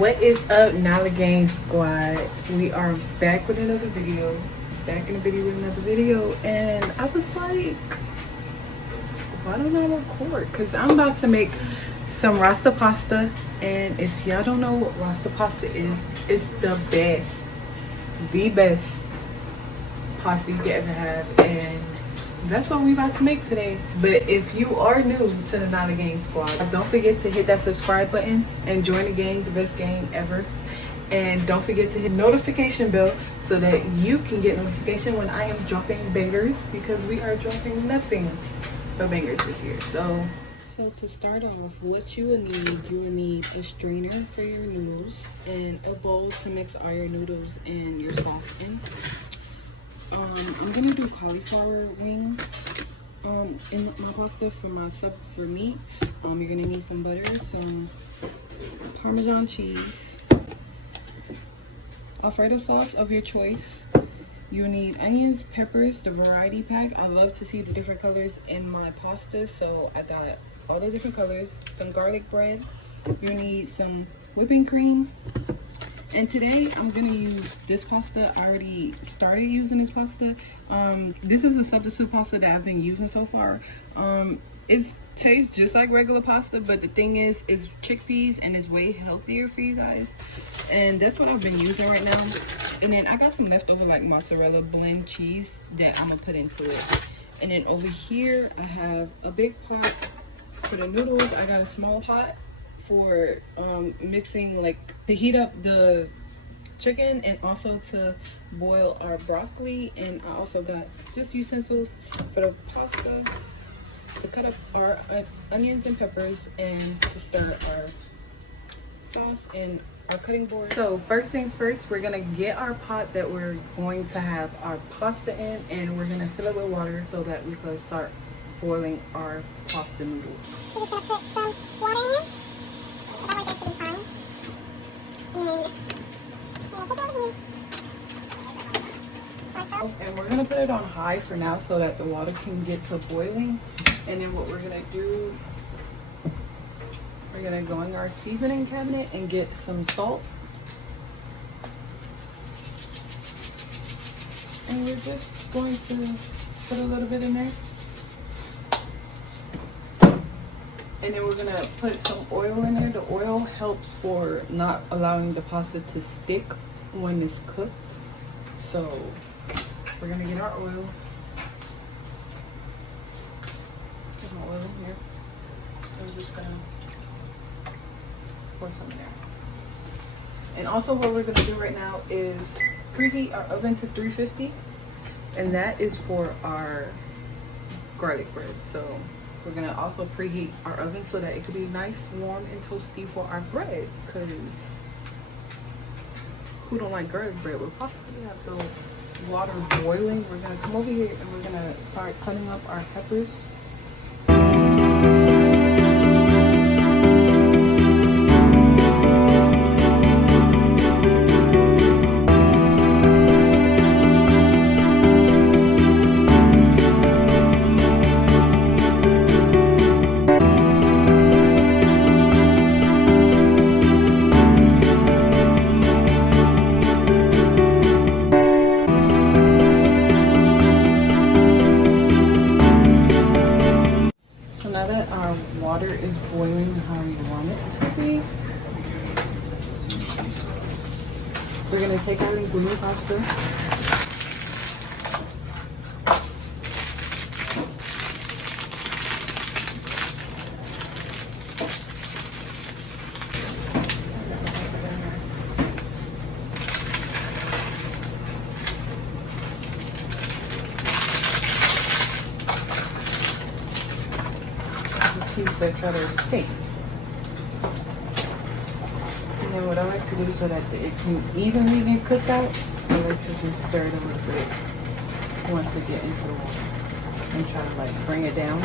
What is up, Nailah Gang squad? We are back with another video. Back in the video with another video. And I was like, why don't I record? Because I'm about to make some rasta pasta. And if y'all don't know what rasta pasta is, it's the best pasta you can ever have. And that's what we about to make today. But if you are new to the Nailah Gang squad, don't forget to hit that subscribe button and join the gang, the best gang ever. And don't forget to hit notification bell so that you can get notification when I am dropping bangers, because we are dropping nothing but bangers this year. So to start off, what you will need a strainer for your noodles and a bowl to mix all your noodles and your sauce in. I'm gonna do cauliflower wings in my pasta for my for meat. You're gonna need some butter, some Parmesan cheese, Alfredo sauce of your choice. You need onions, peppers, the variety pack. I love to see the different colors in my pasta, so I got all the different colors. Some garlic bread. You need some whipping cream. And today I'm gonna use this pasta. I already started using this pasta. This is a substitute pasta that I've been using so far. It tastes just like regular pasta, but the thing is, it's chickpeas and it's way healthier for you guys. And that's what I've been using right now. And then I got some leftover like mozzarella blend cheese that I'm gonna put into it. And then over here I have a big pot for the noodles. I got a small pot for mixing, like to heat up the chicken and also to boil our broccoli. And I also got just utensils for the pasta to cut up our onions and peppers and to stir our sauce and our cutting board. So first things first, we're gonna get our pot that we're going to have our pasta in, and we're gonna fill it with water so that we can start boiling our pasta noodles. So just gonna put some water in here. That way that should be fine. And we're gonna put it on high for now so that the water can get to boiling. And then what we're gonna do, we're gonna go in our seasoning cabinet and get some salt. And we're just going to put a little bit in there. And then we're gonna put some oil in there. The oil helps for not allowing the pasta to stick when it's cooked. So we're gonna get our oil. Put my oil in here. We're just gonna pour some in there. And also what we're gonna do right now is preheat our oven to 350. And that is for our garlic bread. So we're gonna also preheat our oven so that it could be nice, warm, and toasty for our bread. Because who don't like garlic bread with pasta? We have the water boiling. We're gonna come over here and we're gonna start cutting up our peppers. Our water is boiling how you want it to be. We're gonna take our linguine pasta. So I try to escape. And then what I like to do so that it can evenly get cooked out, I like to just stir it a little bit once it get into the water and try to like bring it down.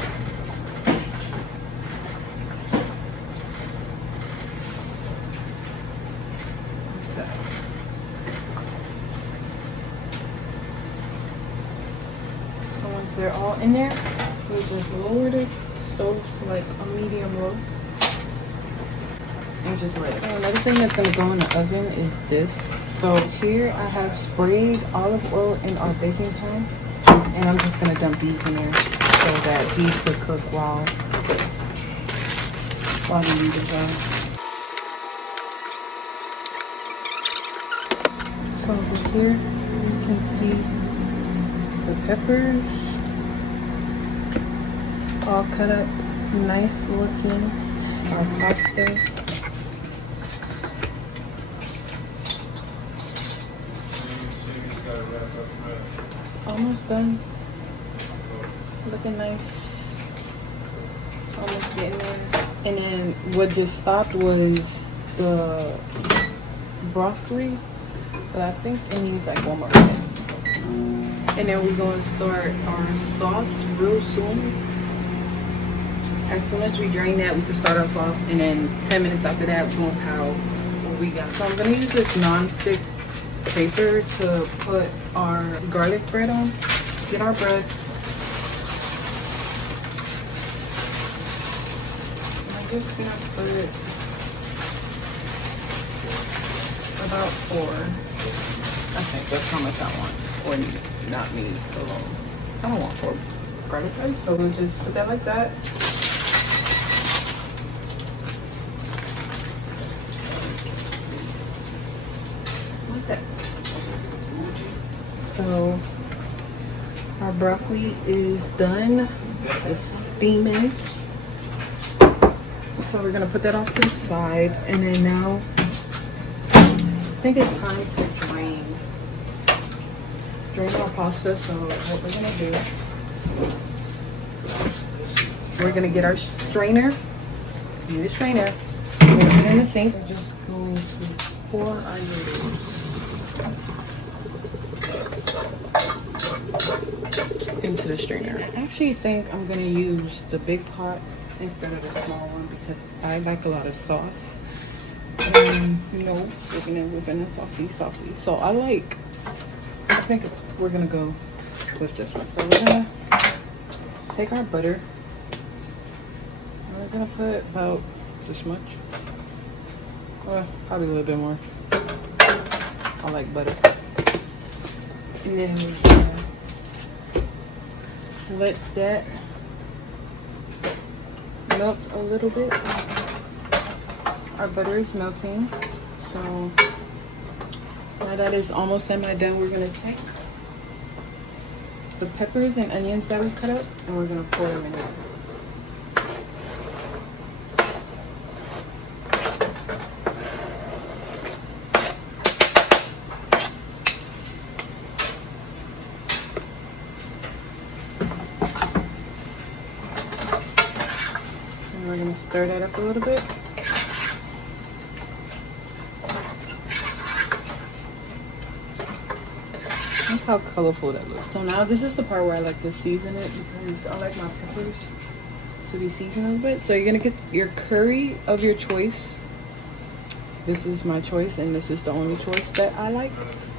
Okay. So once they're all in there, we just lower the stove to like a medium low. and just let it. Another thing that's gonna go in the oven is this. So here I have sprayed olive oil in our baking pan, and I'm just gonna dump these in there so that these could cook while the noodles are. So over here you can see the peppers all cut up, nice looking. Our pasta. It's almost done. Looking nice. Almost getting there. And then what just stopped was the broccoli. But I think it needs like one more minute. And then we're going to start our sauce real soon. As soon as we drain that, we can start our sauce. And then 10 minutes after that, we're going to pile what we got. So I'm going to use this non-stick paper to put our garlic bread on. Get our bread. And I'm just going to put about 4. I think that's how much I want, or not me alone. I don't want 4 garlic breads, so we'll just put that like that. Like that. So our broccoli is done. It's steaming. So we're gonna put that off to the side, and then now I think it's time to drain our pasta. So what we're gonna do, we're gonna get our strainer. Use a strainer. We're gonna put it in the sink. We're just going to pour our noodles into the strainer. I actually think I'm gonna use the big pot instead of the small one because I like a lot of sauce. You know, whipping and saucy. So I think we're gonna go with this one. So we're gonna take our butter. We're gonna put about this much. Well, probably a little bit more. I like butter. And then we're gonna let that melt a little bit. Our butter is melting. So now that is almost semi-done, we're gonna take the peppers and onions that we cut up and we're gonna pour them in there. And we're gonna stir that up a little bit. Look how colorful that looks. So now this is the part where I like to season it because I like my peppers to be seasoned a little bit. So you're gonna get your curry of your choice. This is my choice and this is the only choice that I like.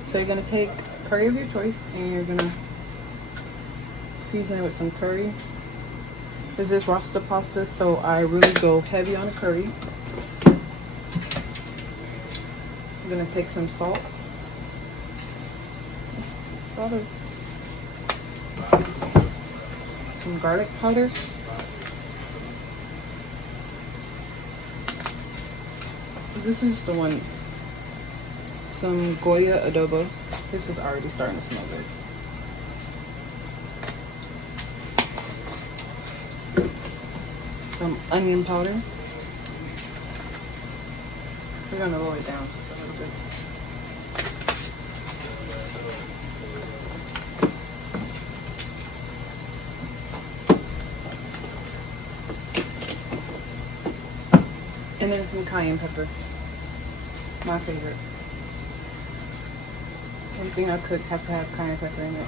So you're gonna take curry of your choice and you're gonna season it with some curry. This is rasta pasta, so I really go heavy on the curry. I'm gonna take some salt. Some garlic powder. This is the one. Some Goya adobo. This is already starting to smell good. Some onion powder. We're gonna roll it down just a little bit. And then some cayenne pepper. My favorite. Anything I cook have to have cayenne pepper in it.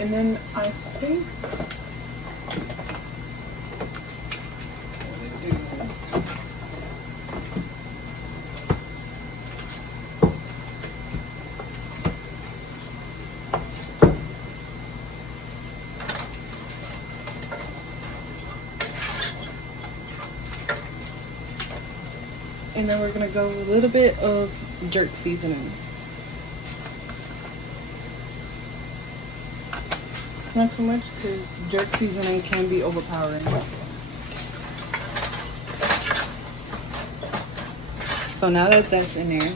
And then I think And then we're gonna go with a little bit of jerk seasoning. Not too much because jerk seasoning can be overpowering. So now that that's in there,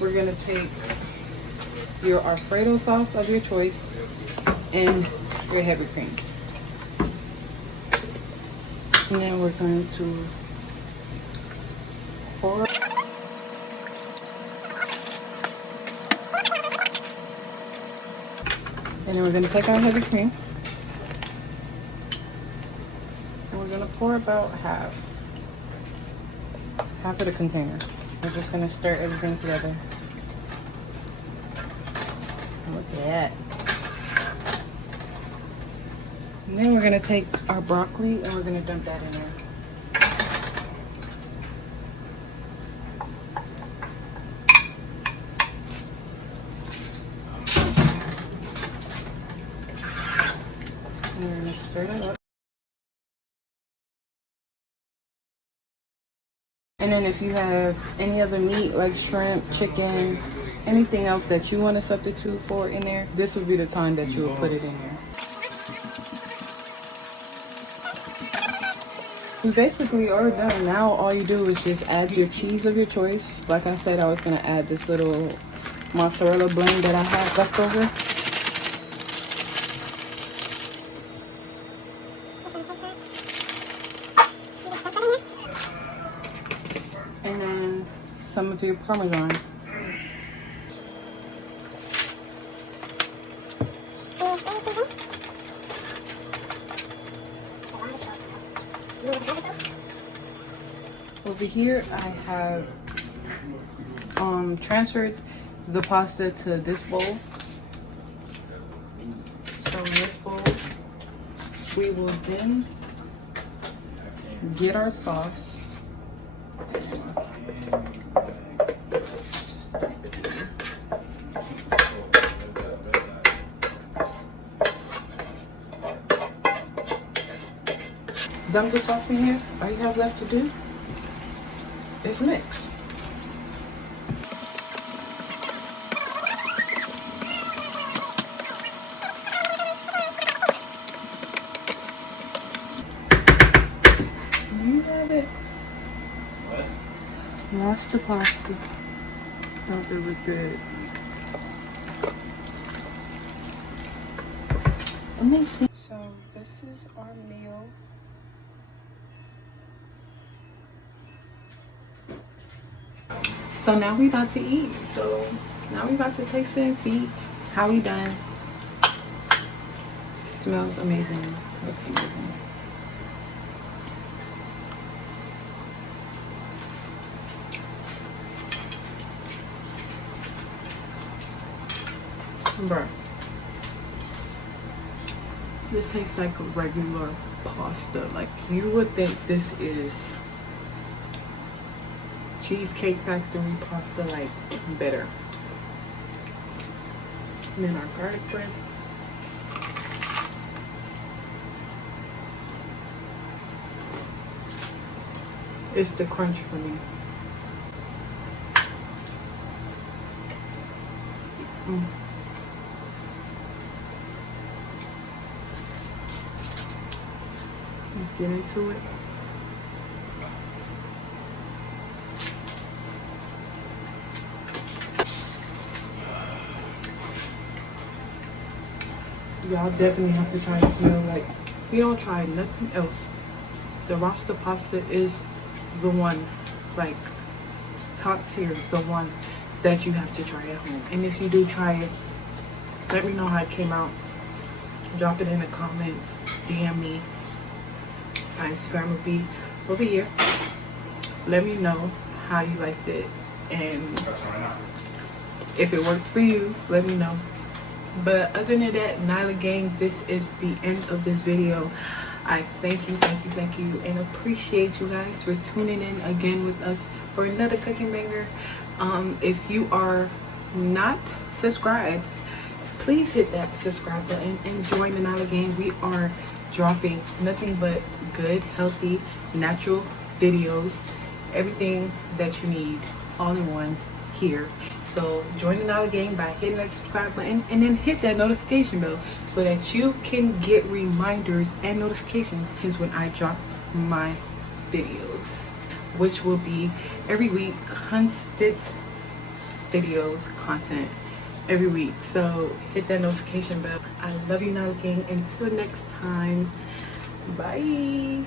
we're gonna take your Alfredo sauce of your choice and your heavy cream. And then we're going to pour. And then we're going to take our heavy cream. And we're going to pour about half of the container. We're just going to stir everything together. Look at that. And then we're going to take our broccoli and we're going to dump that in there. And we're going to stir it up. And then if you have any other meat like shrimp, chicken, anything else that you want to substitute for in there, this would be the time that you would put it in there. We basically are done. Now all you do is just add your cheese of your choice. Like I said, I was going to add this little mozzarella blend that I have left over. And then some of your Parmesan. Over here I have transferred the pasta to this bowl. So in this bowl we will then get our sauce. Dump the sauce in here. All you have left to do is mix. You have it. Rasta pasta. Thought they look good. Amazing. So this is our meal. So now we about to eat. So now we about to taste it and see how we done. Smells amazing. Looks amazing. Bruh. This tastes like a regular pasta. Like you would think this is Cheesecake Factory pasta, like better. And then our garlic bread. It's the crunch for me. Let's get into it. Y'all definitely have to try this meal. Like, if you don't try nothing else, the rasta pasta is the one, like, top tier, the one that you have to try at home. And if you do try it, let me know how it came out. Drop it in the comments, DM me. My Instagram will be over here. Let me know how you liked it, and if it worked for you, let me know. But other than that, Nailah Gang, this is the end of this video. I thank you, and appreciate you guys for tuning in again with us for another cooking banger. If you are not subscribed, please hit that subscribe button and join the Nailah Gang. We are dropping nothing but good, healthy, natural videos everything that you need all in one here. So join the Nailah Gang by hitting that subscribe button and then hit that notification bell so that you can get reminders and notifications when I drop my videos, which will be every week, constant videos, content every week. So hit that notification bell. I love you, Nailah Gang. Until next time, bye.